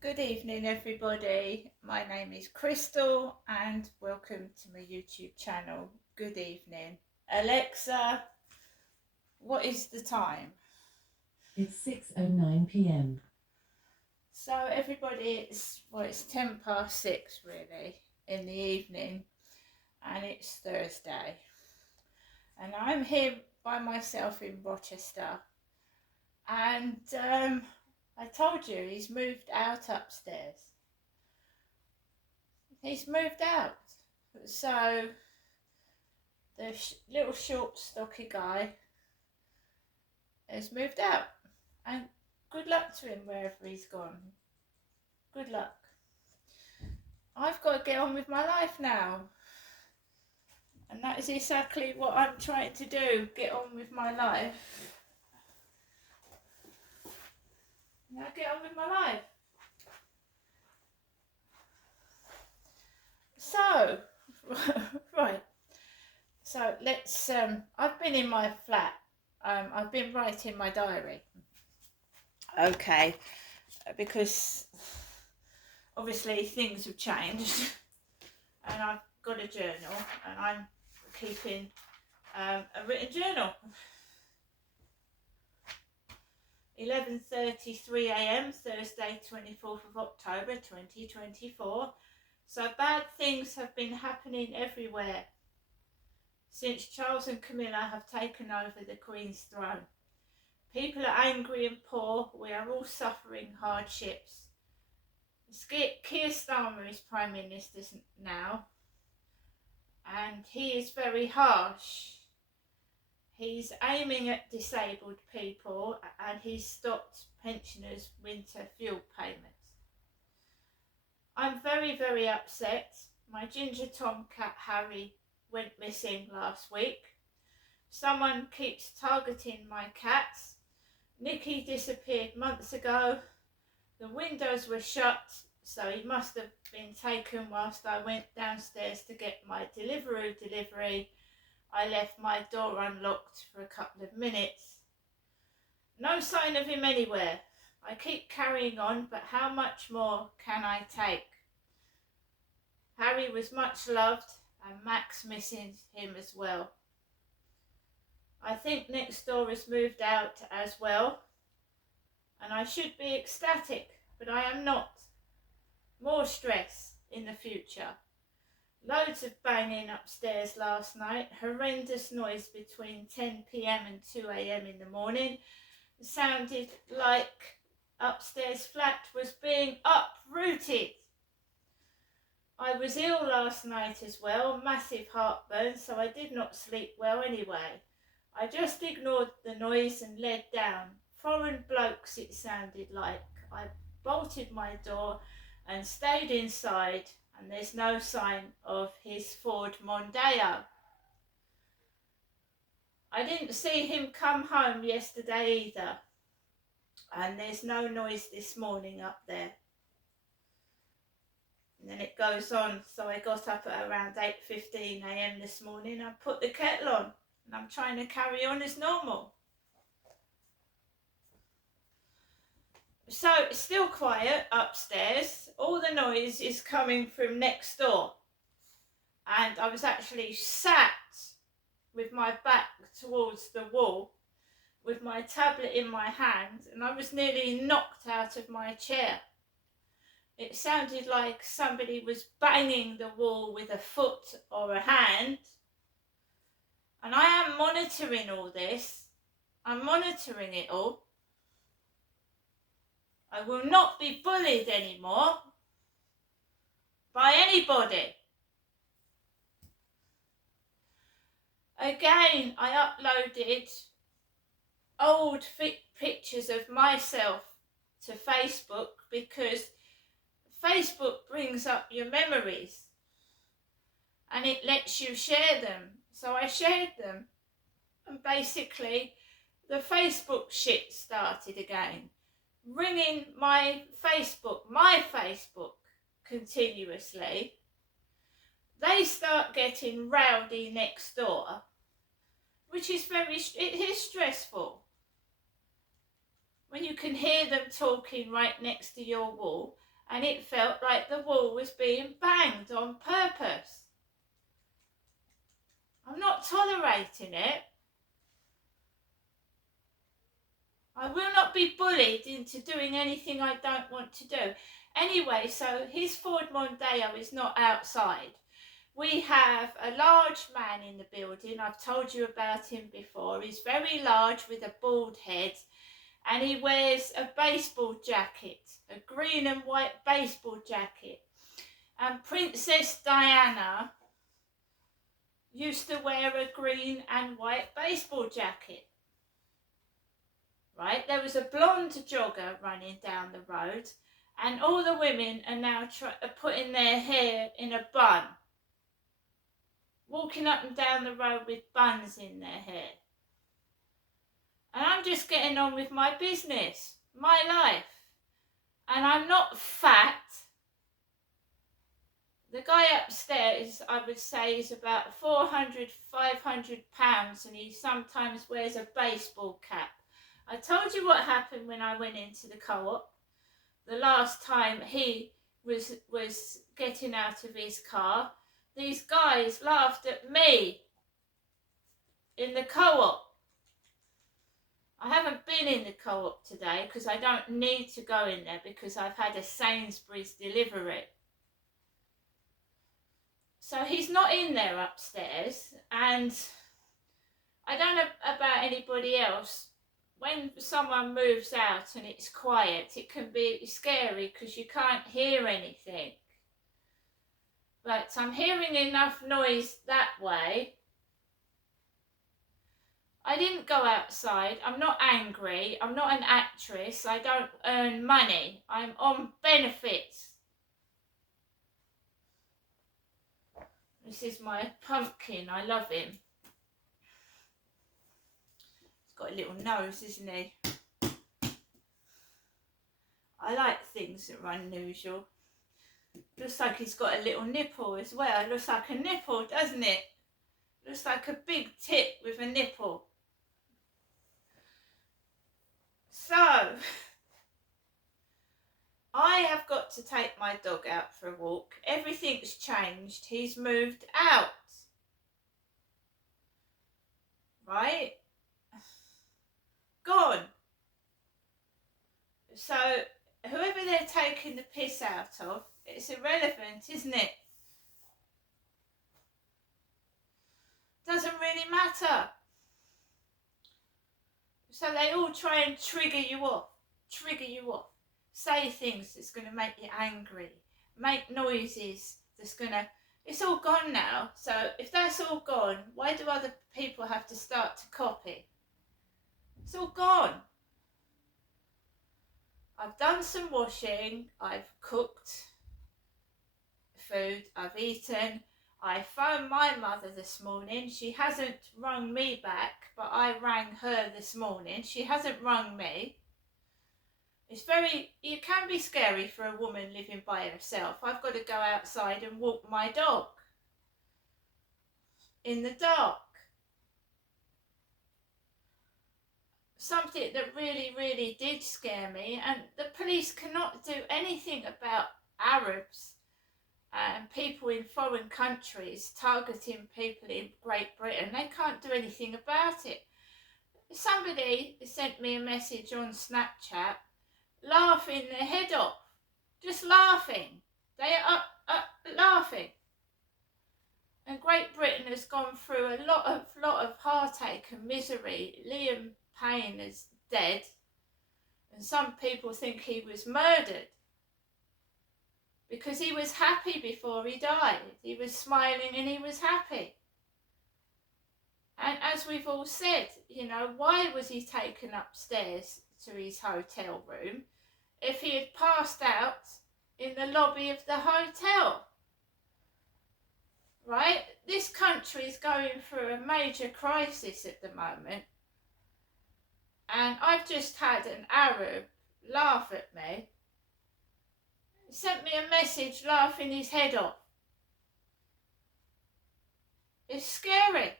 Good evening, everybody. My name is Crystal, and welcome to my YouTube channel. Good evening. Alexa, what is the time? It's 6:09 p.m. So, everybody, it's 6 really in the evening, and it's Thursday. And I'm here by myself in Rochester. And I told you he's moved out upstairs. He's moved out. So the little short stocky guy has moved out, and good luck to him wherever he's gone. Good luck. I've got to get on with my life now, and that is exactly what I'm trying to do, get on with my life. Now get on with my life. So right, so let's I've been in my flat. I've been writing my diary, okay, because obviously things have changed. And I've got a journal, and I'm keeping a written journal. 11:33 a.m. Thursday 24th of October 2024. So bad things have been happening everywhere since Charles and Camilla have taken over the Queen's throne. People are angry and poor. We are all suffering hardships. Keir Starmer is Prime Minister now, and he is very harsh. He's aiming at disabled people, and he's stopped pensioners' winter fuel payments. I'm very, very upset. My ginger tomcat Harry went missing last week. Someone keeps targeting my cats. Nicky disappeared months ago. The windows were shut, so he must have been taken whilst I went downstairs to get my delivery. I left my door unlocked for a couple of minutes. No sign of him anywhere. I keep carrying on, but how much more can I take? Harry was much loved, and Max missing him as well. I think next door has moved out as well, and I should be ecstatic, but I am not. More stress in the future. Loads of banging upstairs last night, horrendous noise between 10 p.m. and 2 a.m. in the morning. It sounded like upstairs flat was being uprooted. I was ill last night as well, massive heartburn, so I did not sleep well anyway. I just ignored the noise and led down. Foreign blokes it sounded like. I bolted my door and stayed inside, and there's no sign of his Ford Mondeo. I didn't see him come home yesterday either, and there's no noise this morning up there. And then it goes on, so I got up at around 8:15 a.m. this morning. I put the kettle on, and I'm trying to carry on as normal. So it's still quiet upstairs. All the noise is coming from next door. And I was actually sat with my back towards the wall with my tablet in my hand, and I was nearly knocked out of my chair. It sounded like somebody was banging the wall with a foot or a hand. And I am monitoring all this. I'm monitoring it all. I will not be bullied anymore by anybody. Again, I uploaded old pictures of myself to Facebook because Facebook brings up your memories and it lets you share them. So I shared them, and basically the Facebook shit started again, ringing my Facebook continuously. They start getting rowdy next door, which is it is stressful when you can hear them talking right next to your wall, and it felt like the wall was being banged on purpose. I'm not tolerating it. I will not be bullied into doing anything I don't want to do. Anyway, so his Ford Mondeo is not outside. We have a large man in the building. I've told you about him before. He's very large with a bald head, and he wears a baseball jacket, a green and white baseball jacket. And Princess Diana used to wear a green and white baseball jacket. Right, there was a blonde jogger running down the road, and all the women are now putting their hair in a bun, walking up and down the road with buns in their hair. And I'm just getting on with my business, my life. And I'm not fat. The guy upstairs, I would say, is about 400, 500 pounds, and he sometimes wears a baseball cap. I told you what happened when I went into the co-op. The last time he was getting out of his car, these guys laughed at me in the co-op. I haven't been in the co-op today because I don't need to go in there because I've had a Sainsbury's delivery. So he's not in there upstairs, and I don't know about anybody else. When someone moves out and it's quiet, it can be scary because you can't hear anything. But I'm hearing enough noise that way. I didn't go outside. I'm not angry. I'm not an actress. I don't earn money. I'm on benefits. This is my pumpkin. I love him. He's got a little nose, isn't he? I like things that are unusual. Looks like he's got a little nipple as well. It looks like a nipple, doesn't it? Looks like a big tip with a nipple. So, I have got to take my dog out for a walk. Everything's changed. He's moved out. Right? Gone. So, whoever they're taking the piss out of, it's irrelevant, isn't it? Doesn't really matter. So they all try and trigger you off. Say things that's going to make you angry. Make noises that's going to... It's all gone now. So if that's all gone, why do other people have to start to copy? It's all gone. I've done some washing. I've cooked food. I've eaten. I phoned my mother this morning. She hasn't rung me back, but I rang her this morning. She hasn't rung me. It can be scary for a woman living by herself. I've got to go outside and walk my dog in the dark. Something that really, really did scare me, and the police cannot do anything about Arabs and people in foreign countries targeting people in Great Britain. They can't do anything about it. Somebody sent me a message on Snapchat laughing their head off, just laughing. They are laughing. And Great Britain has gone through a lot of heartache and misery. Liam Payne is dead, and some people think he was murdered because he was happy before he died. He was smiling and he was happy. And as we've all said, why was he taken upstairs to his hotel room if he had passed out in the lobby of the hotel? Right? This country is going through a major crisis at the moment. And I've just had an Arab laugh at me. He sent me a message laughing his head off. It's scary.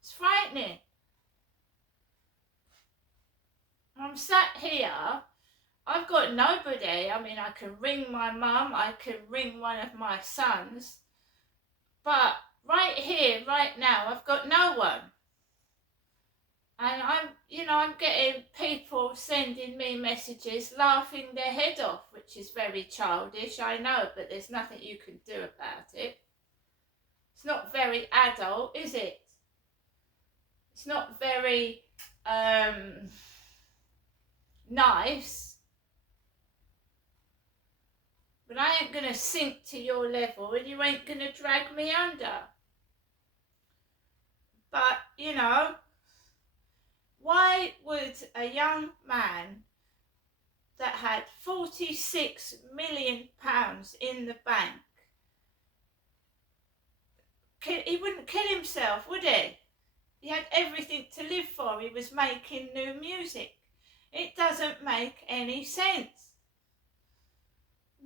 It's frightening. I'm sat here I've got nobody. I mean, I can ring my mum, I can ring one of my sons, but right here, right now, I've got no one. And I'm getting people sending me messages laughing their head off, which is very childish, I know, but there's nothing you can do about it. It's not very adult, is it? It's not very nice. But I ain't going to sink to your level and you ain't going to drag me under. But, why would a young man that had £46 million in the bank, he wouldn't kill himself, would he? He had everything to live for. He was making new music. It doesn't make any sense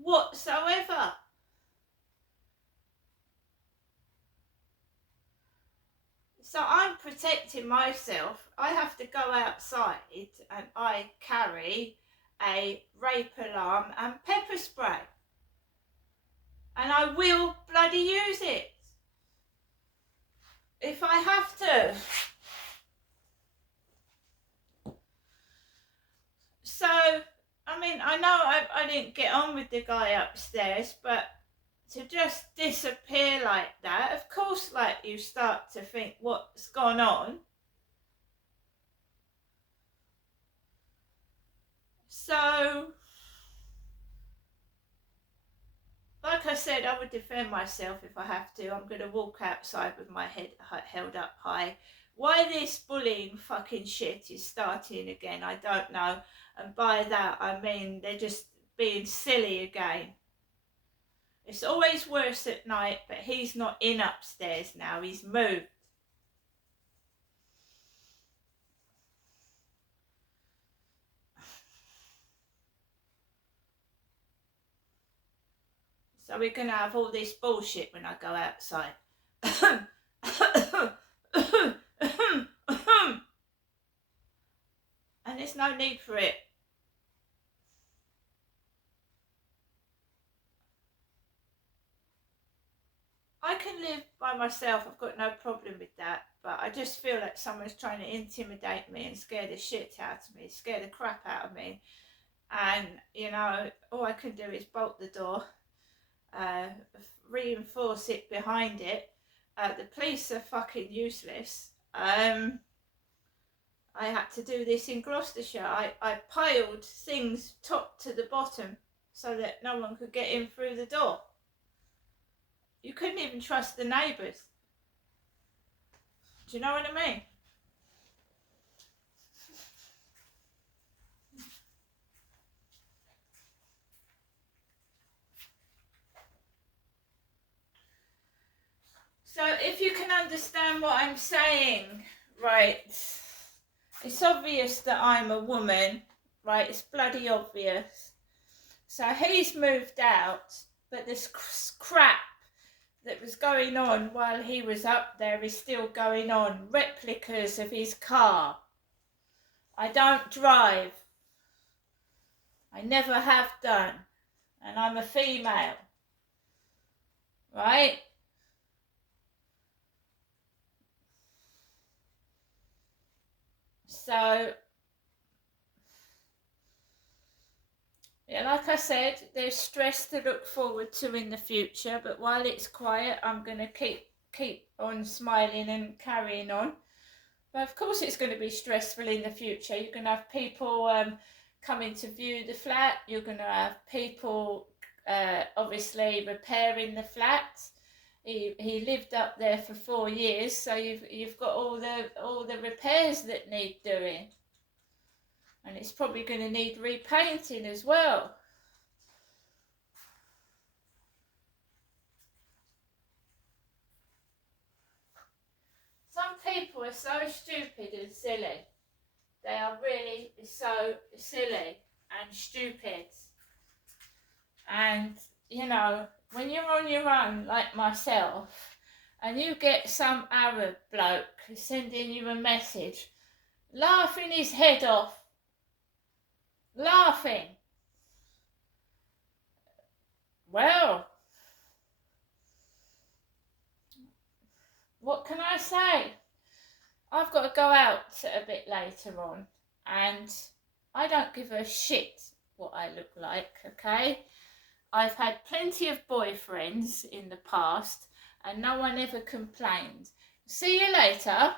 whatsoever. So I'm protecting myself. I have to go outside and I carry a rape alarm and pepper spray. And I will bloody use it if I have to. So, I mean, I know I didn't get on with the guy upstairs, but to just disappear like that, of course, like, you start to think what's gone on. So, like I said, I would defend myself if I have to. I'm going to walk outside with my head held up high. Why this bullying fucking shit is starting again, I don't know. And by that, I mean they're just being silly again. It's always worse at night, but he's not in upstairs now. He's moved. So we're going to have all this bullshit when I go outside. And there's no need for it. I can live by myself, I've got no problem with that, but I just feel like someone's trying to intimidate me and scare the shit out of me, scare the crap out of me. And, all I can do is bolt the door, reinforce it behind it. The police are fucking useless. I had to do this in Gloucestershire. I piled things top to the bottom so that no one could get in through the door. You couldn't even trust the neighbours. Do you know what I mean? So if you can understand what I'm saying, right, it's obvious that I'm a woman, right, it's bloody obvious. So he's moved out, but this crap that was going on while he was up there is still going on. Replicas of his car. I don't drive. I never have done. And I'm a female. Right? So, yeah, like I said, there's stress to look forward to in the future, but while it's quiet, I'm going to keep on smiling and carrying on. But of course it's going to be stressful in the future. You're going to have people coming to view the flat. You're going to have people obviously repairing the flat. He lived up there for 4 years, so you've got all the repairs that need doing. And it's probably going to need repainting as well. Some people are so stupid and silly. They are really so silly and stupid. And, when you're on your own, like myself, and you get some Arab bloke sending you a message, laughing his head off, laughing, what can I say? I've got to go out a bit later on, and I don't give a shit what I look like, okay? I've had plenty of boyfriends in the past, and no one ever complained. See you later.